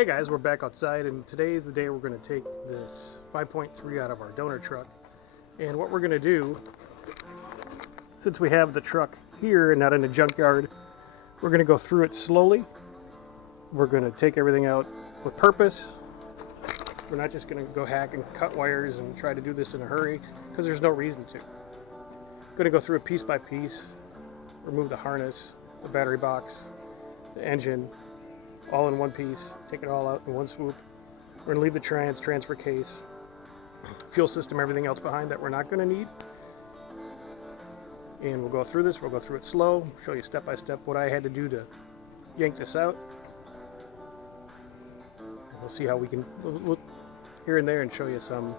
Hey guys, we're back outside, and today is the day we're going to take this 5.3 out of our donor truck. And what we're going to do, since we have the truck here and not in a junkyard, we're going to go through it slowly. We're going to take everything out with purpose. We're not just going to go hack and cut wires and try to do this in a hurry, because there's no reason to. Going to go through it piece by piece, remove the harness, the battery box, the engine, all in one piece, take it all out in one swoop. We're going to leave the transfer case, fuel system, everything else behind that we're not going to need. And we'll go through this, we'll go through it slow, show you step by step what I had to do to yank this out. We'll see how we can look here and there and show you some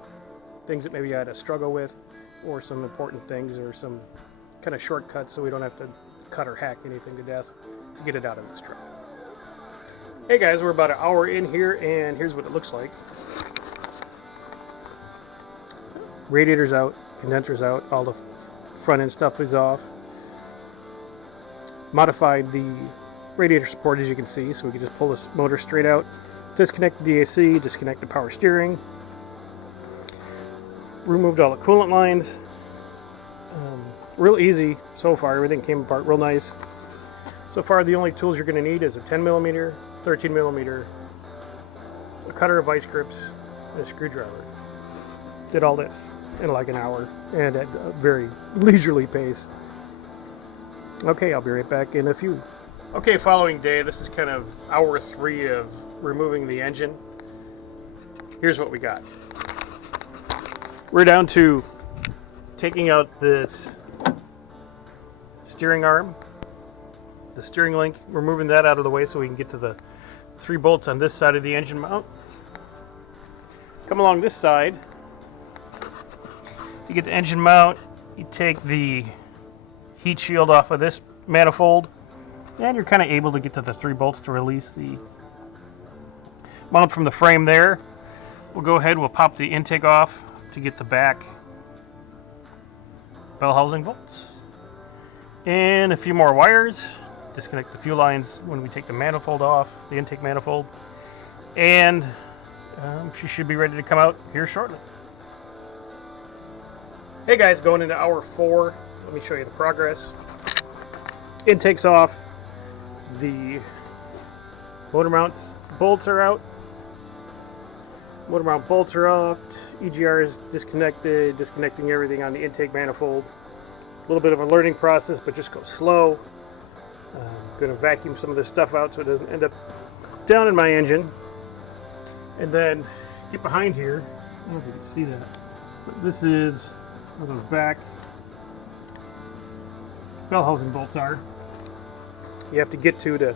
things that maybe I had to struggle with, or some important things, or some kind of shortcuts so we don't have to cut or hack anything to death to get it out of this truck. Hey guys, we're about an hour in here, and here's what it looks like. Radiator's out, condenser's out, all the front end stuff is off. Modified the radiator support, as you can see, so we can just pull this motor straight out. Disconnect the DAC, disconnect the power steering. Removed all the coolant lines. Real easy so far, everything came apart real nice. So far the only tools you're going to need is a 10mm, 13mm, a cutter of vice grips, and a screwdriver. Did all this in like an hour and at a very leisurely pace. Okay, I'll be right back in a few. Okay, following day, this is kind of hour 3 of removing the engine. Here's what we got. We're down to taking out this steering arm, the steering link. We're moving that out of the way so we can get to the 3 bolts on this side of the engine mount. Come along this side. You get the engine mount, you take the heat shield off of this manifold, and you're kind of able to get to the 3 bolts to release the mount from the frame there. We'll go ahead, we'll pop the intake off to get the back bell housing bolts. And a few more wires. Disconnect the fuel lines when we take the manifold off, the intake manifold. And she should be ready to come out here shortly. Hey guys, going into hour 4. Let me show you the progress. Intake's off. The motor mounts bolts are out. Motor mount bolts are off. EGR is disconnected, disconnecting everything on the intake manifold. A little bit of a learning process, but just go slow. I'm going to vacuum some of this stuff out so it doesn't end up down in my engine. And then get behind here. I don't know if you can see that, but this is where those back bell housing bolts are. You have to get to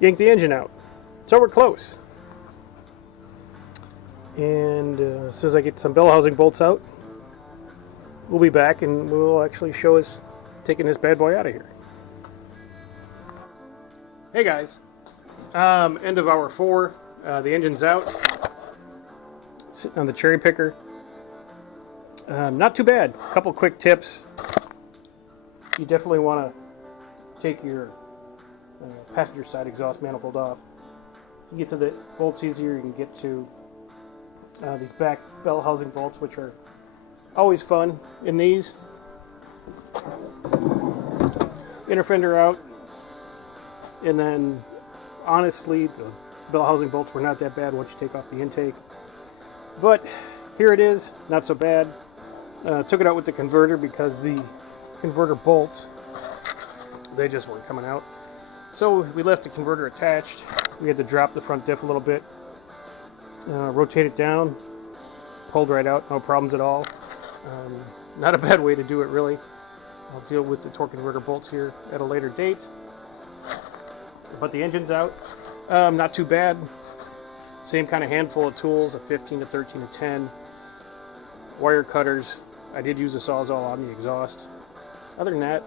yank the engine out. So we're close. And as soon as I get some bell housing bolts out, we'll be back and we'll actually show us taking this bad boy out of here. Hey guys, end of hour 4. The engine's out, sitting on the cherry picker. Not too bad. A couple quick tips. You definitely want to take your passenger side exhaust manifold off. You get to the bolts easier, you can get to these back bell housing bolts, which are always fun in these. Inner fender out. And then, honestly, the bell housing bolts were not that bad once you take off the intake. But here it is, not so bad. Took it out with the converter because the converter bolts, they just weren't coming out. So we left the converter attached. We had to drop the front diff a little bit, rotate it down, pulled right out, no problems at all. Not a bad way to do it, really. I'll deal with the torque converter bolts here at a later date. But the engine's out. Not too bad. Same kind of handful of tools, a 15, a 13, a 10. Wire cutters. I did use a Sawzall on the exhaust. Other than that,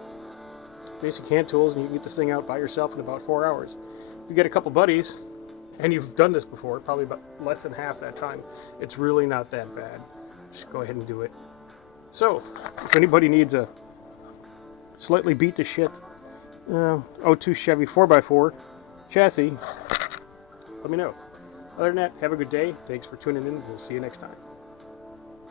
basic hand tools, and you can get this thing out by yourself in about 4 hours. If you get a couple buddies, and you've done this before, probably about less than half that time, it's really not that bad. Just go ahead and do it. So, if anybody needs a slightly beat to shit 02 Chevy 4x4 chassis, let me know. Other than that, have a good day. Thanks for tuning in. We'll see you next time.